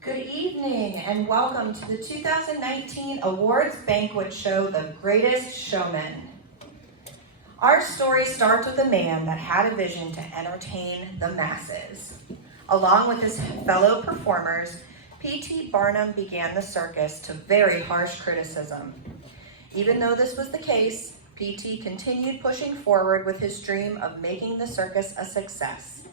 Good evening and welcome to the 2019 Awards Banquet Show, The Greatest Showman. Our story starts with a man that had a vision to entertain the masses. Along with his fellow performers, P.T. Barnum began the circus to very harsh criticism. Even though this was the case, P.T. continued pushing forward with his dream of making the circus a success.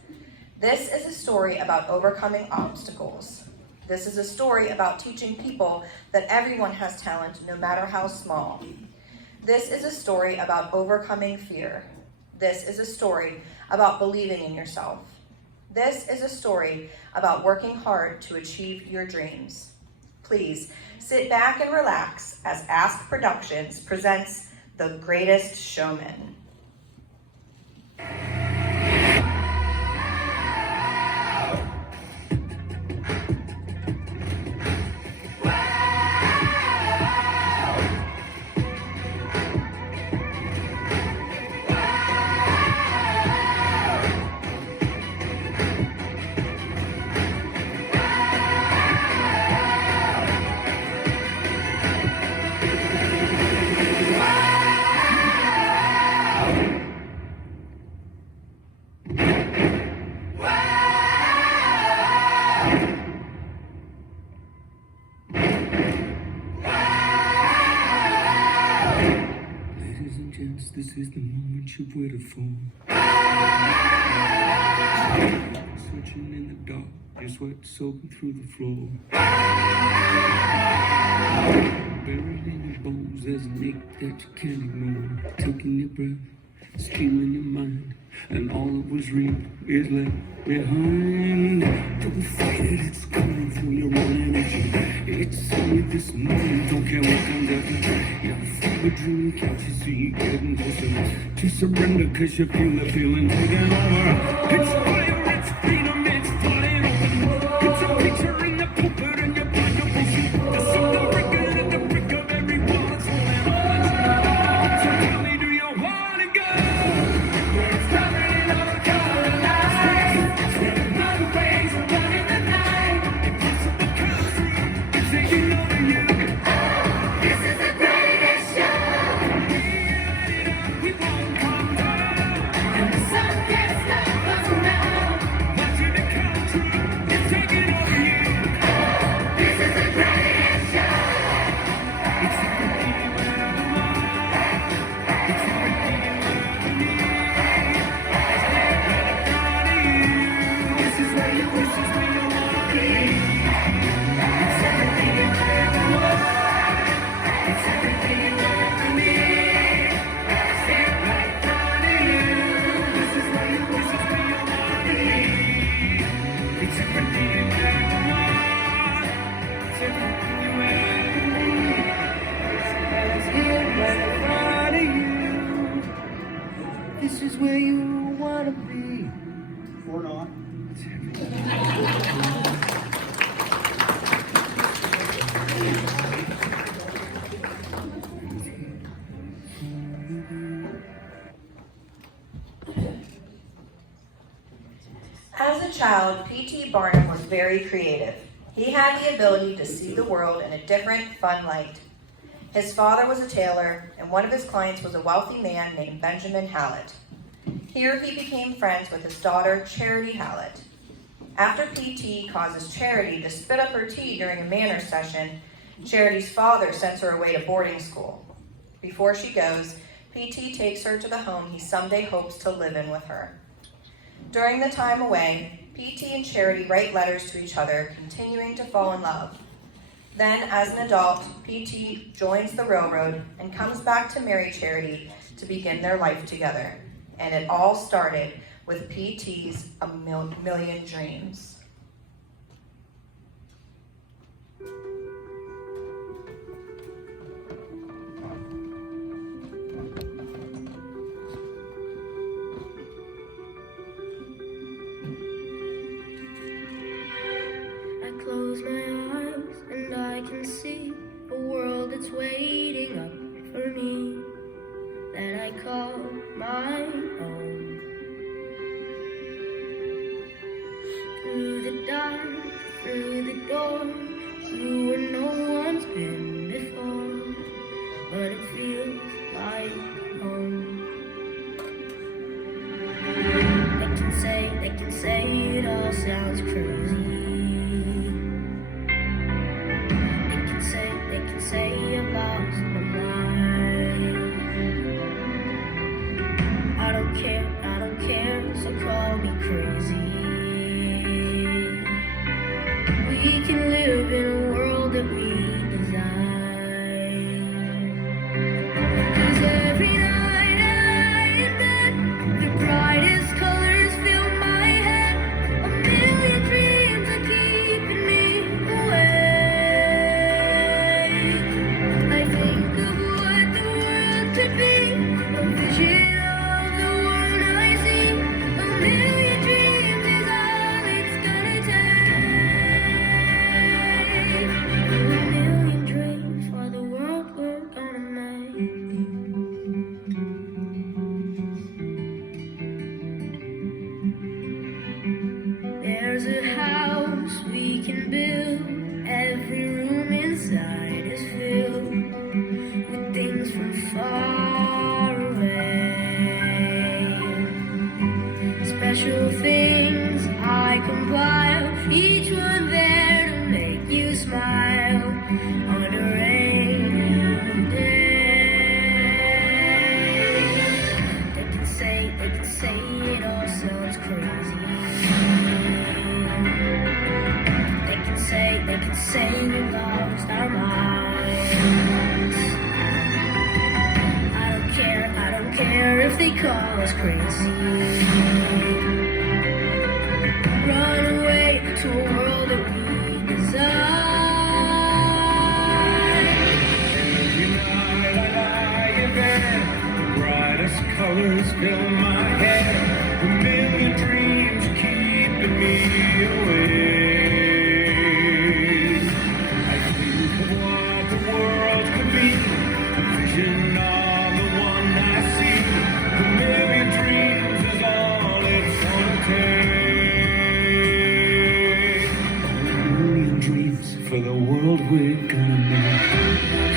This is a story about overcoming obstacles. This is a story about teaching people that everyone has talent, no matter how small. This is a story about overcoming fear. This is a story about believing in yourself. This is a story about working hard to achieve your dreams. Please sit back and relax as A.S.K Productions presents The Greatest Showman. This is the moment you've waited for. Searching in the dark, your sweat soaking through the floor. Buried in your bones, there's an ache that you can't ignore. Taking your breath, stealing your mind, and all that was real is left behind. Don't fight it, it's coming from your own energy. It's only this moment, don't care what comes after. You're a dream, can't you see, getting closer to surrender, cause you feel the feeling taking over. It's fire, it's freedom, it's flying open. It's a picture in the pulpit and you're blind to bullshit. The sound of record at the brick of every wall that's holding on. So tell me, do you wanna go? It's coming over color lights. Seven other ways of running the night. Impossible comes through, it's taking over you. This is the greatest show. We won't come down. And the sun can't stop us now. Watching it come true, it's taking over you. This is the greatest show. It's everything you ever want. It's everything you ever need. This is where you wanna be. It's everything you ever want. It's everything you ever need. Stand right in front of you. This is where you wanna be. It's everything you ever want. It's everything you ever need. It's here right in front of you. This is where you wanna be. Or not. As a child, P.T. Barnum was very creative. He had the ability to see the world in a different, fun light. His father was a tailor, and one of his clients was a wealthy man named Benjamin Hallett. Here he became friends with his daughter, Charity Hallett. After P.T. causes Charity to spit up her tea during a manners session, Charity's father sends her away to boarding school. Before she goes, P.T. takes her to the home he someday hopes to live in with her. During the time away, P.T. and Charity write letters to each other, continuing to fall in love. Then, as an adult, P.T. joins the railroad and comes back to marry Charity to begin their life together. And it all started with P.T.'s A Million Dreams. Close my eyes and I can see a world that's waiting up for me that I call my own. Through the dark, through the door, through where no one's been before, but it feels like home. They can say it all sounds crazy. They can say I've lost my mind. I don't care, so call me crazy. We can live in a world that we design. 'Cause every night I lie in bed, the brightest colors fill my head. A million dreams are keeping me awake. I think of what the world could be, a vision of the one I see. A million dreams is all it's gonna take. A million dreams for the world we're gonna make. There's a house we can build. Every room inside is filled with things from far away. Special things I compile, each one there to make you smile on a rainy day. They can say it all sounds crazy. They can say we lost our minds. I don't care if they call us crazy. Run away to a world that we design. Every night I lie in bed, the brightest colors fill my head. A million dreams keeping me awake. I think of what the world could be, a vision of the one I see. A million dreams is all it's gonna take. A million dreams for the world we're gonna make.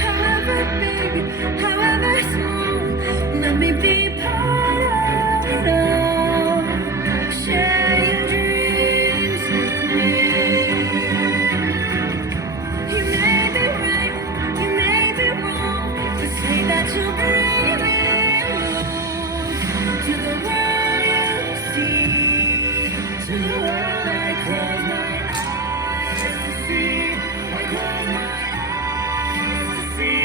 However big, however small, let me be part of it all. Share your dreams with me. You may be right, you may be wrong, to say that you'll bring me along to the world you see, to the world I close my eyes to see. I close my eyes to see.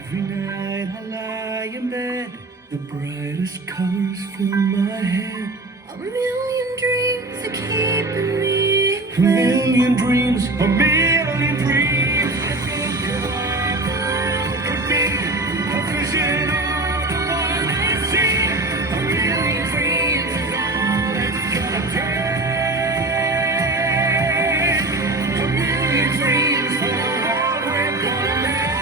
Every night I lie in bed, the brightest colors fill my head. A million dreams are keeping me. A million dreams, a million dreams. I think of what the world could be, a vision of the one I see. A million dreams is all it's gonna take. A million dreams for the world we're gonna make.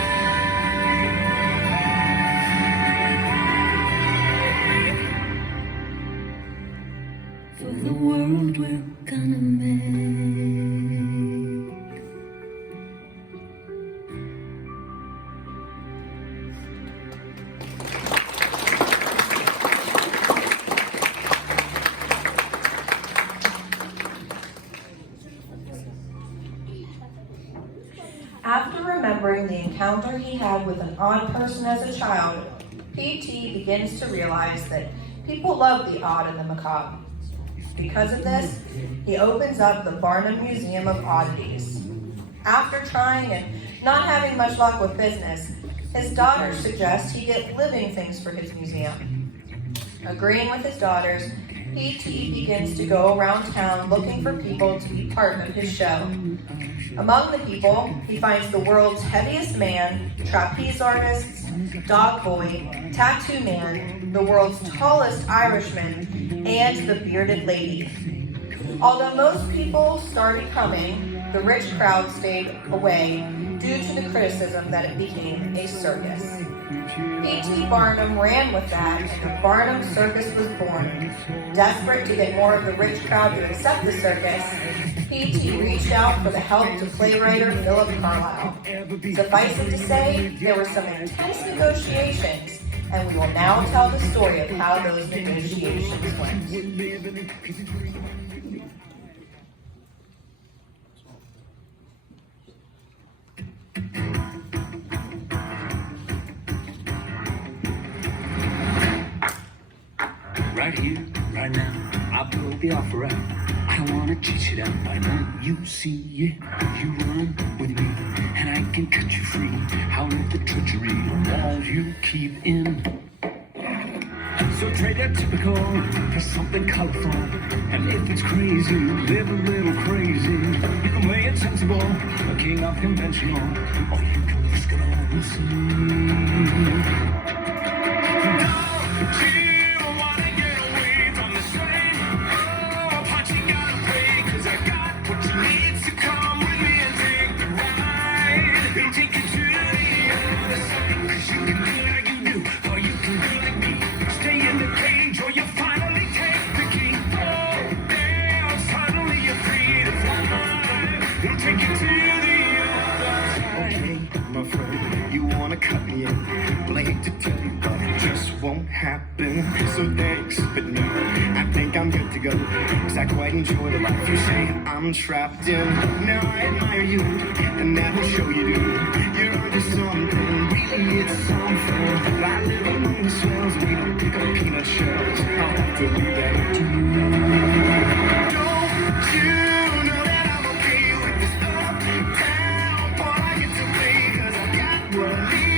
For the world we're gonna make. After remembering the encounter he had with an odd person as a child, PT begins to realize that people love the odd and the macabre. Because of this, he opens up the Barnum Museum of Oddities. After trying and not having much luck with business, his daughters suggest he get living things for his museum. Agreeing with his daughters, PT begins to go around town looking for people to be part of his show. Among the people, he finds the world's heaviest man, trapeze artists, dog boy, tattoo man, the world's tallest Irishman, and the bearded lady. Although most people started coming, the rich crowd stayed away due to the criticism that it became a circus. P.T. Barnum ran with that, and the Barnum Circus was born. Desperate to get more of the rich crowd to accept the circus, P.T. reached out for the help to playwriter Philip Carlyle. Suffice it to say, there were some intense negotiations, and we will now tell the story of how those negotiations went. Right here, right now, I put the offer out. I don't wanna chase it out. I know you see it. You run with me, and I can cut you free. Out of the treachery, the walls you keep in. So trade that typical for something colorful. And if it's crazy, live a little crazy. You can play it sensible, a king of conventional, or you can risk it all and see. Cut me in, blade to tell you, but it just won't happen. So thanks, but no, I think I'm good to go. Cause I quite enjoy the life you say I'm trapped in. Now I admire you, and that will show you do. You're onto something, really it's something. I live among the swells, we don't pick up peanut shells. I'll have to leave that to you. Don't you know that I'm okay with this up, down, all I get to play, cause I got what I need.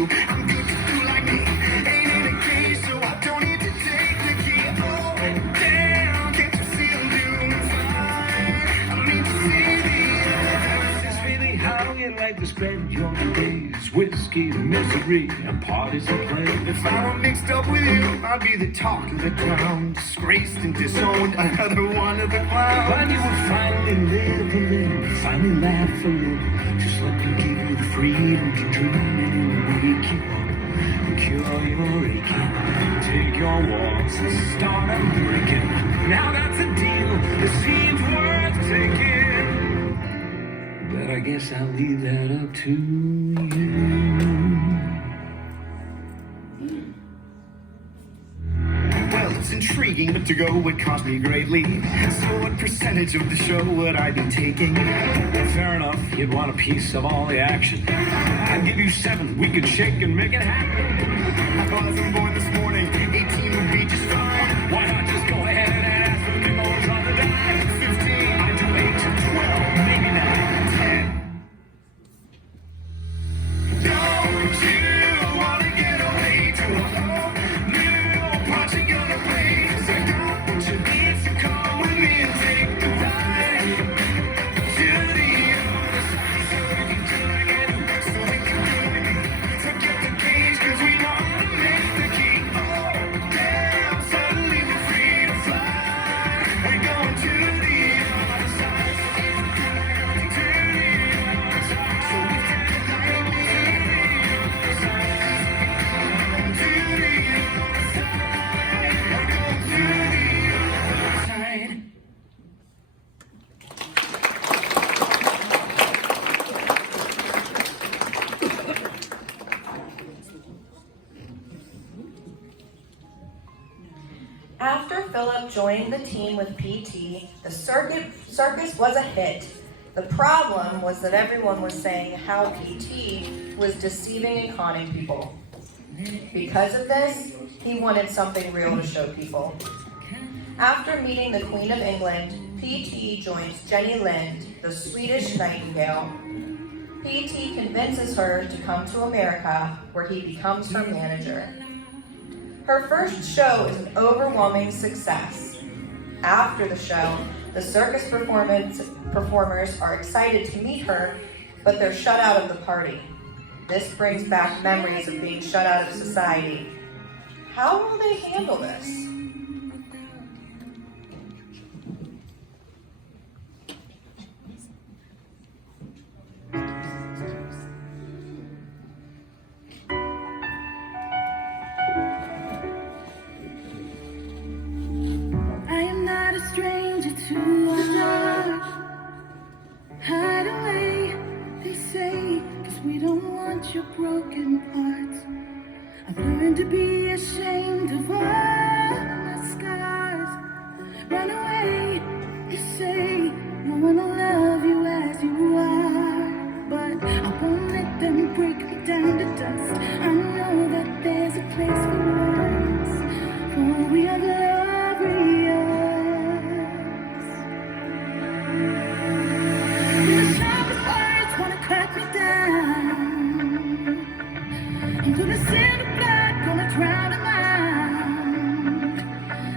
I'm good to do like me. Ain't in a case, so I don't need to take the key. Oh, damn, can't you see I'm doing fine? I don't need to see the others. It's really how you like to spend your days. Whiskey, misery, and parties and play. If I were mixed up with you, I'd be the talk of the town. Disgraced and disowned, another one of the clowns. But you would finally live a little, finally laugh a little. Just let me give you the freedom to dream and wake you up, cure your aching, take your walls and start unbreaking. Now that's a deal that seems worth taking, but I guess I'll leave that up to you. Well, it's intriguing, but to go would cost me greatly. So what percentage of the show would I be taking? Well, fair enough, you'd want a piece of all the action. I'd give you 7, we could shake and make it happen. I wasn't born this morning, 18 would be just fine. Why not just go ahead and ask for the memos on the dime? 15, I'd do 8 to 12, maybe 9 to 10. Don't you want to get away to a whole new party gonna play? 'Cause I got what you need, so come with me and take the ride to the other side. So we can do like I do, so we can do like me. So get the cage, 'cause we know how to make the key. Oh, damn, suddenly we're free to fly. We're going to the other side. To the other side. So we can do like me. After Philip joined the team with PT, the circus was a hit. The problem was that everyone was saying how PT was deceiving and conning people. Because of this, he wanted something real to show people. After meeting the Queen of England, PT joins Jenny Lind, the Swedish Nightingale. PT convinces her to come to America, where he becomes her manager. Her first show is an overwhelming success. After the show, the circus performers are excited to meet her, but they're shut out of the party. This brings back memories of being shut out of society. How will they handle this? about your broken parts. I've learned to be ashamed of all my scars. Run away, you say, no one will love you as you are. But I won't let them break me down to dust. I know that there's a place for us, for we are glorious. The sharpest words wanna cut me down. I'm gonna send the blood, gonna drown them out.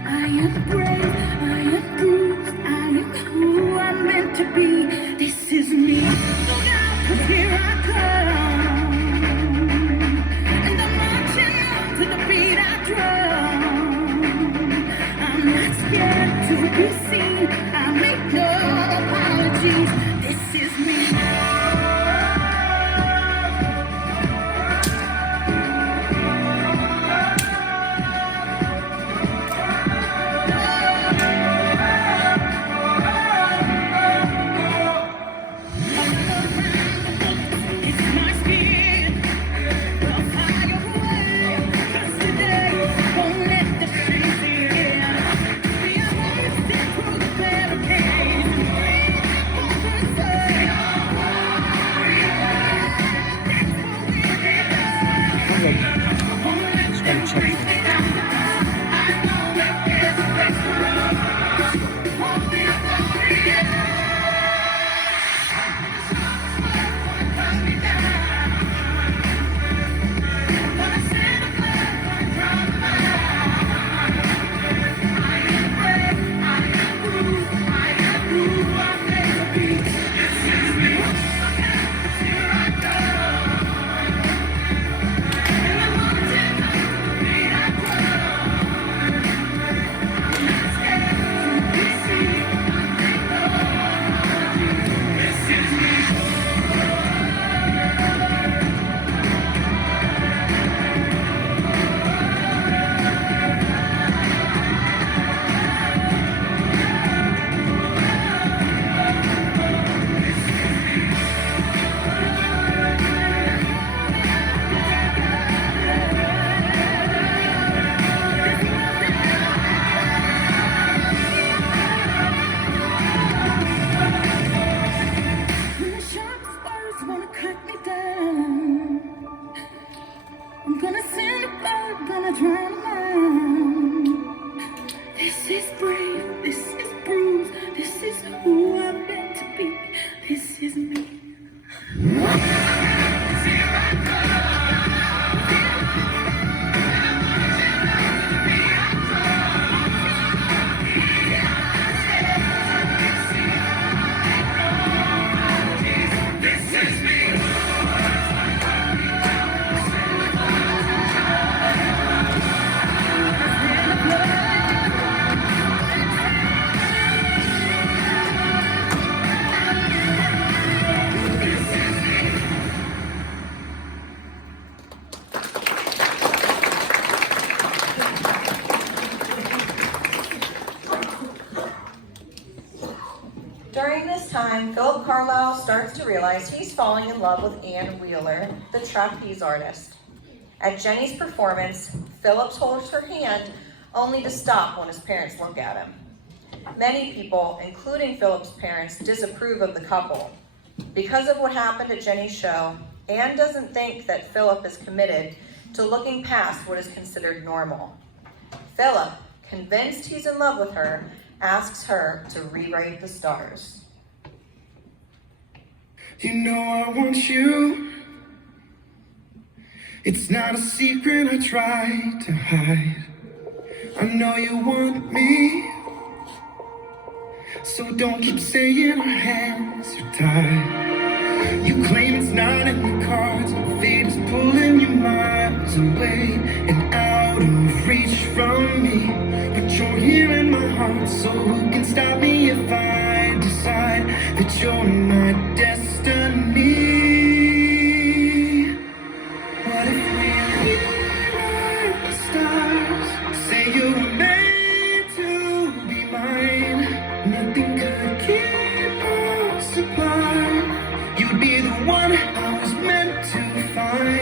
I am brave, I am bruised, I am who I'm meant to be. This is me. Look out, 'cause here I come. And I'm marching on to the beat I drum. I'm not scared to be seen. I make no apologies. This is me. During this time, Philip Carlisle starts to realize he's falling in love with Ann Wheeler, the trapeze artist. At Jenny's performance, Philip holds her hand only to stop when his parents look at him. Many people, including Philip's parents, disapprove of the couple. Because of what happened at Jenny's show, Ann doesn't think that Philip is committed to looking past what is considered normal. Philip, convinced he's in love with her, asks her to rewrite the stars. You know I want you. It's not a secret I try to hide. I know you want me. So don't keep saying our hands are tied. You claim it's not in the cards. Fate is pulling you miles away and out of reach from me. But you're here in my heart, so who can stop me if I decide that you're my destiny? What if we rewrite the stars? Say you were made to be mine. Nothing could keep us apart. You'd be the one I was meant to find.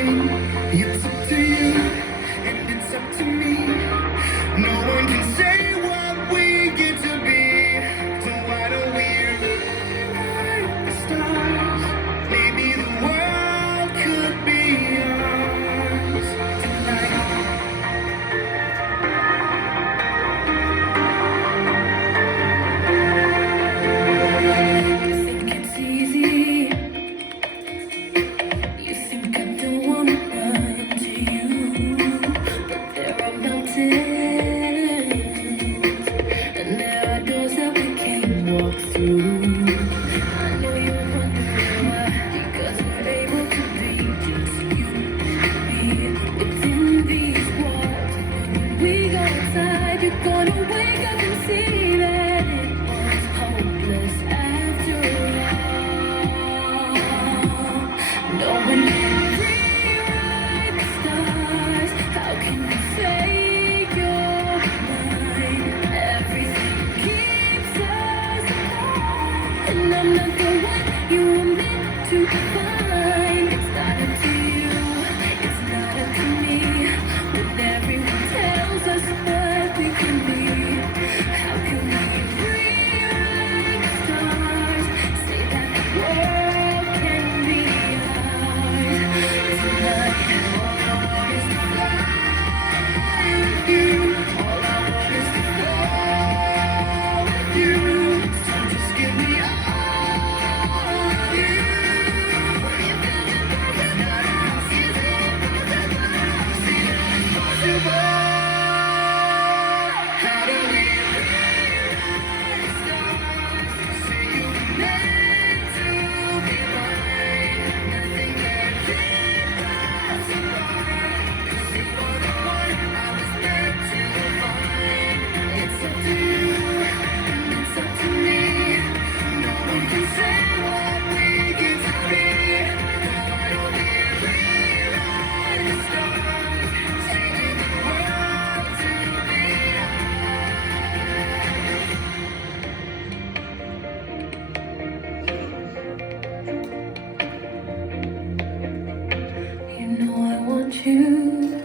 you.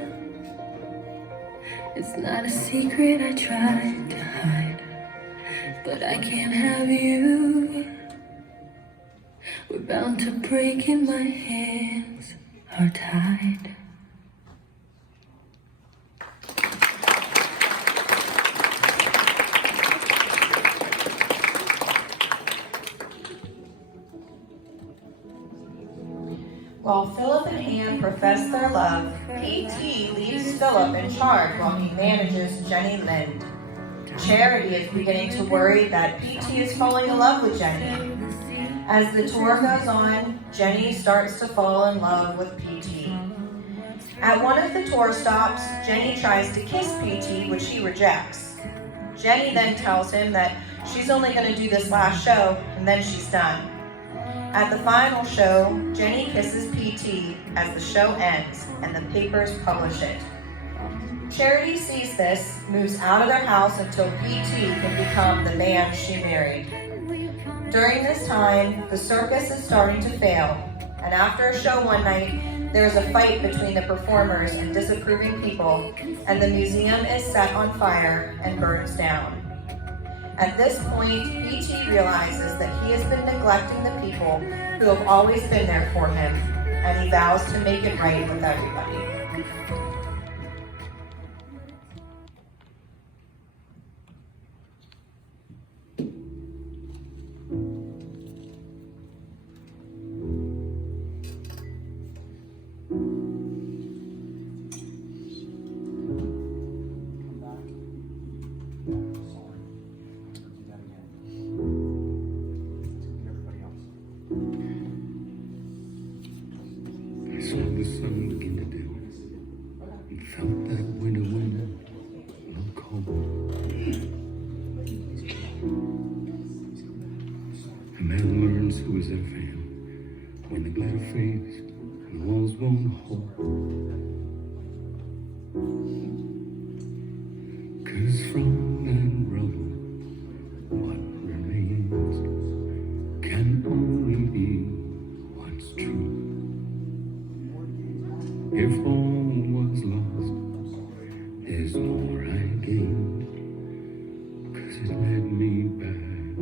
It's not a secret I tried to hide, but I can't have you. We're bound to break and my hands are tied. While Philip and Anne profess their love, P.T. leaves Philip in charge while he manages Jenny Lind. Charity is beginning to worry that P.T. is falling in love with Jenny. As the tour goes on, Jenny starts to fall in love with P.T. At one of the tour stops, Jenny tries to kiss P.T., which he rejects. Jenny then tells him that she's only going to do this last show and then she's done. At the final show, Jenny kisses P.T. as the show ends and the papers publish it. Charity sees this, moves out of their house until P.T. can become the man she married. During this time, the circus is starting to fail, and after a show one night, there is a fight between the performers and disapproving people, and the museum is set on fire and burns down. At this point, P.T. realizes that he has been neglecting the people who have always been there for him, and he vows to make it right with everybody. I saw the sun begin to dim and felt that winter wind blow cold. A man learns who is their fan when the glitter fades and the walls won't hold. 'Cause from that rubble, what remains can only be what's true. If all was lost, there's more I gained, 'cause it led me back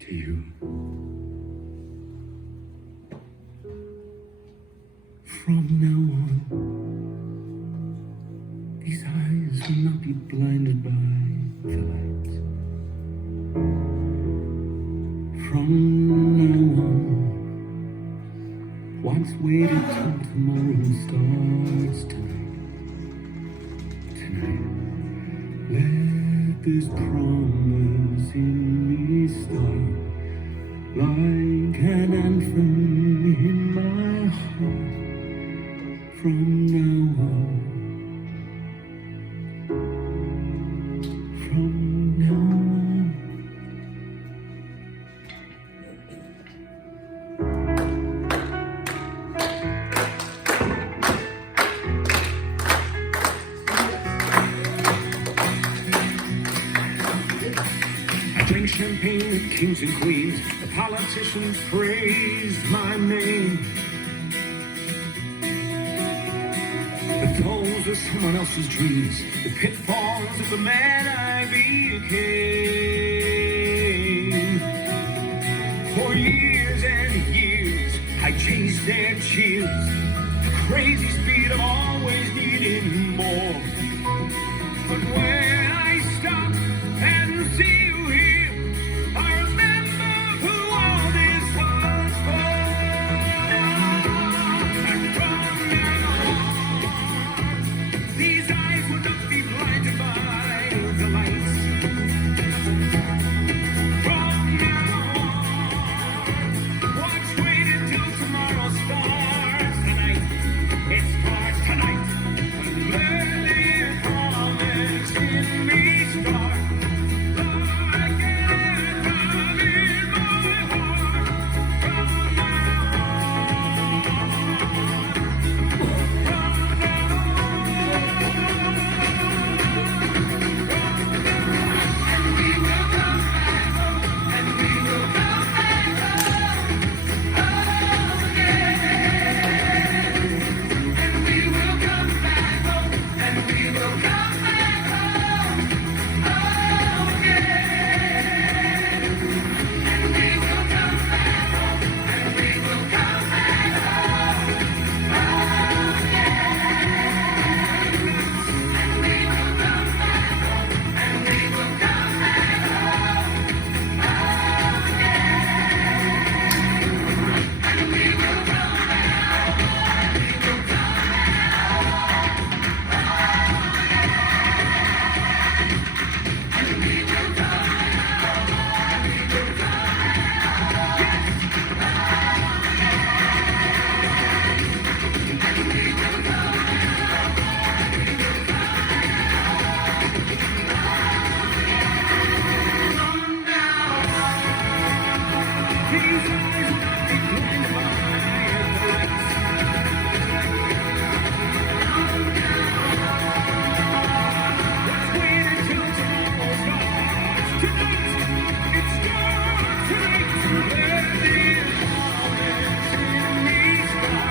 to you. From now on, these eyes will not be blinded by the lights. From now on, what's waiting till tomorrow starts tonight? Tonight, let this promise in me start like an anthem in my heart. From now on, from now on. Drink champagne with kings and queens. The politicians praised my name. But those are someone else's dreams. The pitfalls of the man I became. For years and years, I chased their cheers. The crazy speed of always needing more. But when I stop and see you here, I remember who all this was for. And from now on, these eyes will not be blinded by the lights. From now on, watch, wait until tomorrow starts tonight. It starts tonight. Let it promise in These eyes might be blinded by the lights. Let's wait until tomorrow starts. Tonight, it starts tonight. Let the honest in me start.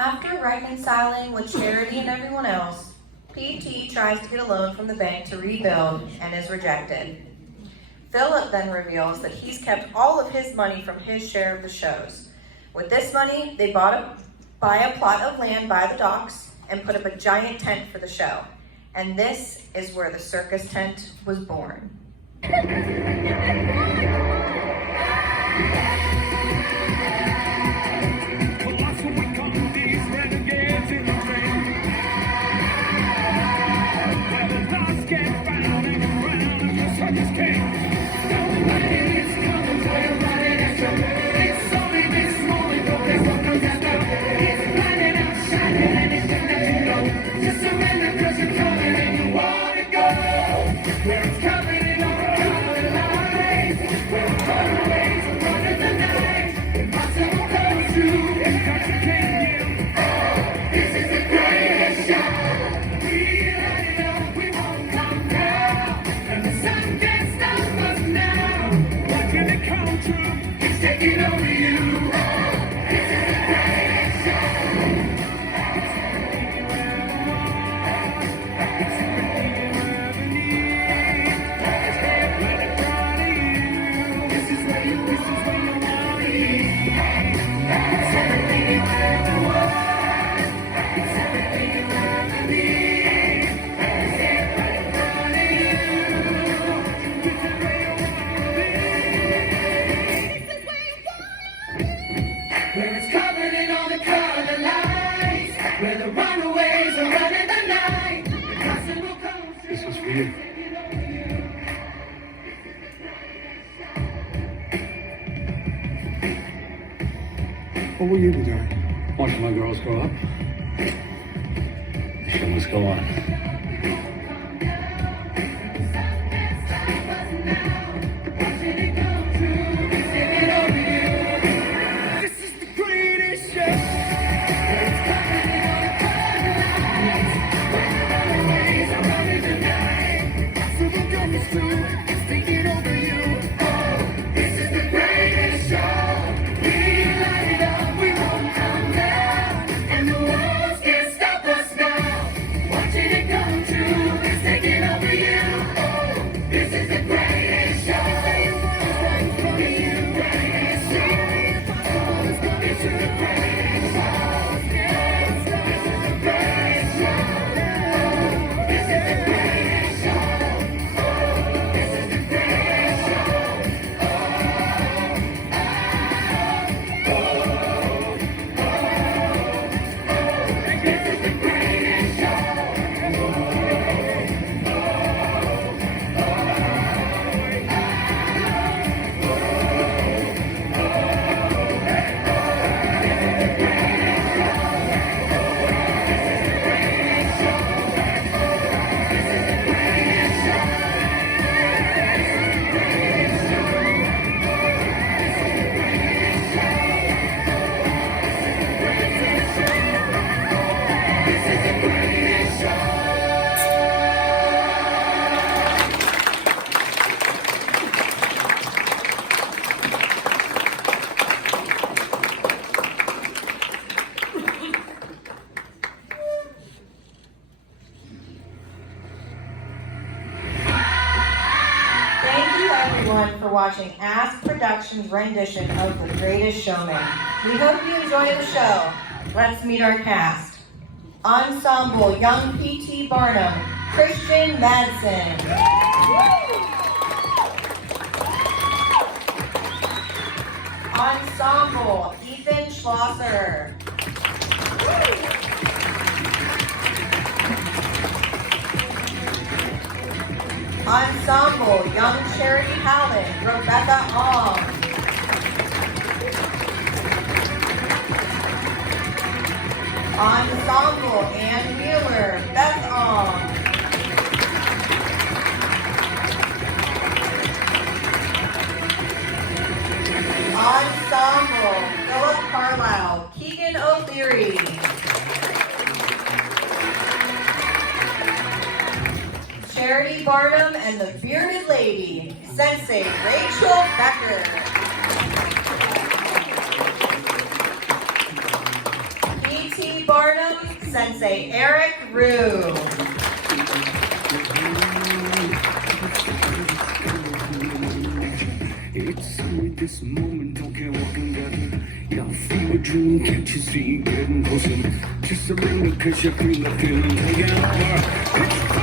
After reconciling with Charity and everyone else, PT tries to get a loan from the bank to rebuild and is rejected. Philip then reveals that he's kept all of his money from his share of the shows. With this money, they buy a plot of land by the docks and put up a giant tent for the show. And this is where the circus tent was born. This was for you. What will you be doing? Watching my girls grow up. The show must go on. This is the greatest show. Thinking over you. This is the greatest show. We light it up, we won't come down, and the walls can't stop us now. Watching it come true. watching A.S.K Productions' rendition of The Greatest Showman. We hope you enjoy the show. Let's meet our cast. Ensemble, Young P.T. Barnum, Christian Madsen. Ensemble, Ethan Schlosser. Ensemble, Young Charity Howland, Rebecca Ong. Ensemble, Ann Wheeler, Beth Ong. Ensemble, Philip Carlisle, Keegan O'Leary. Charity Barnum and the Bearded Lady, Sensei Rachel Becker. P.T. Barnum, Sensei Eric Rugh. It's only this moment, don't care what can gather. Yeah, feel a dream, can't you see? Getting closer. Just surrender, cause you feel the feeling. Take out,